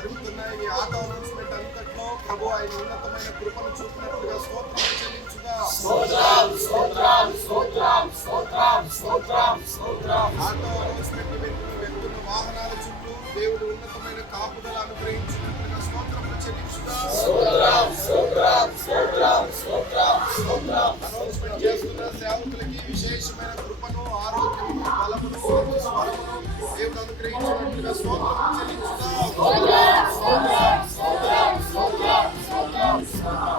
జరుగుతున్నాయి. ఈ auto announcement అంతట్లో ప్రభు ఆయన ఉన్నతమైన కృపను చూపినట్లుగా స్తోత్రాలు చెల్లించుగా. ఆటో అనౌన్స్మెంట్ వెళ్తున్న వాహనాల చుట్టూ దేవుడు ఉన్నతమైన కాపుదల అనుగ్రహించినట్లుగా స్తోత్రములు చెల్లించుగా. అనౌన్స్మెంట్ చేస్తున్న సేవకులకి విశేషమైన కృపను, ఆరోగ్యమును, బలమును, స్వరమును దేవుడు అనుగ్రహించినట్లుగా స్తోత్రములు చెల్లించుగా.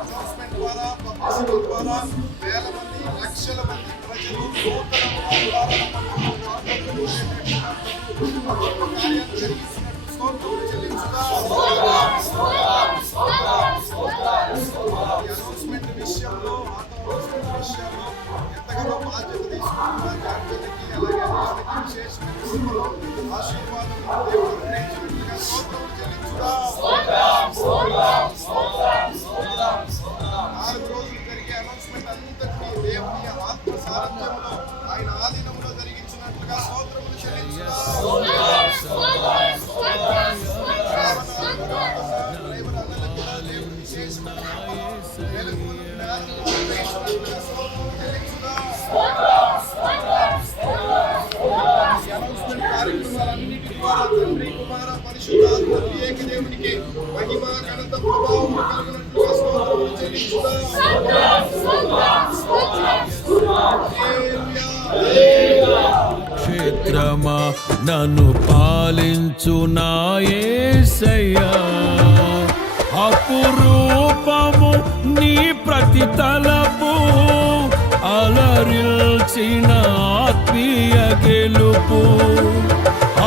అనౌన్స్మెంట్ ద్వారా, పబ్లిసిటీ ద్వారా వేల మంది, లక్షల మంది ప్రజలు నూతనముగా కార్యాలు జరిగిస్తున్నట్లు స్తోత్రములు చెల్లించుగా. అనౌన్స్మెంట్ విషయంలో, అనౌన్స్మెంట్ విషయంలో ఎంతగానో బాధ్యత తీసుకుంటున్న జాగ్రత్తకి, అలాగే అందరికీ విశేషమైన కృపలో ఆశీర్వాదం దేవుడు అనుగ్రహించినట్లుగా స్తోత్రములు చెల్లించుగా. 4 రోజులు జరిగే అనౌన్స్మెంట్ అంతటినీ దేవుని ఆత్మ సారథ్యంలో ఆయన ఆధీనంలో జరిగించినట్లుగా స్తోత్రములు చెల్లించుగా. డ్రైవర్ అన్నలకు కూడా దేవుడు విశేషమైన అనౌన్స్మెంట్ కార్యక్రమాలన్నిటి ద్వారా తండ్రి, కుమార, పరిశుద్ధాత్మ త్రియేక దేవునికి మహిమ, ఘనత, ప్రభావం కలిగినట్లుగా స్తోత్రములు చెల్లించుగా. క్షేత్రమా నన్ను పాలించు నా యేసయ్యా, అపురూపము నీ ప్రతి తలపు, అలరిల్చిన ఆత్మీయ గెలుపు.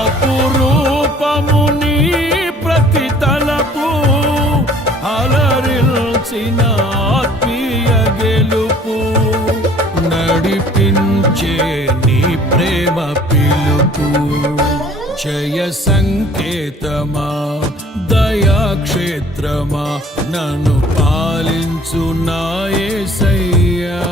అపురూపము నీ ప్రతి తలపు, అలరిల్చిన ఆత్మీయ గెలుపు. నడిపించే నీ ప్రేమ పిలుపు, జయ సంకేతమా, దయాక్షేత్రమా, నన్ను పాలించు నా యేసయ్యా.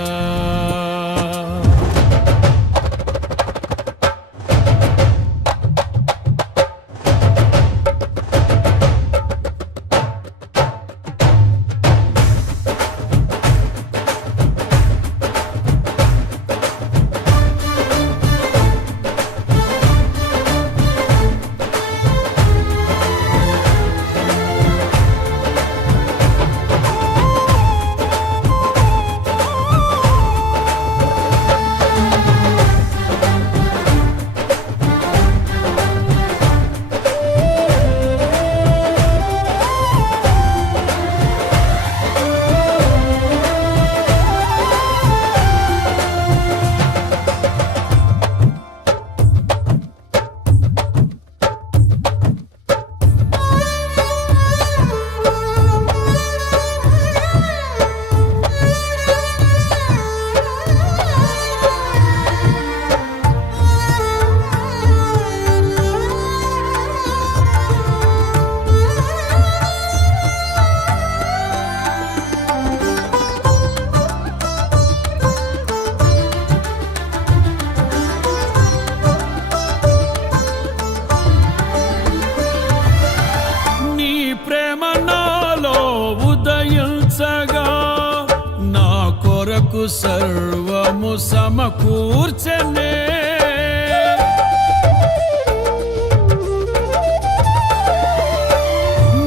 సర్వము సమకూర్చనే,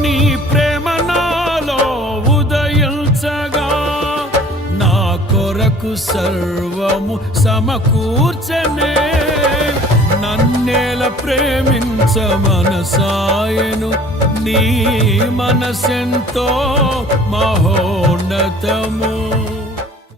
నీ ప్రేమ నాలో ఉదయించగా, నా కొరకు సర్వము సమకూర్చనే. నన్నేల ప్రేమించ మనసాయను, నీ మనసెంతో మహోన్నతము.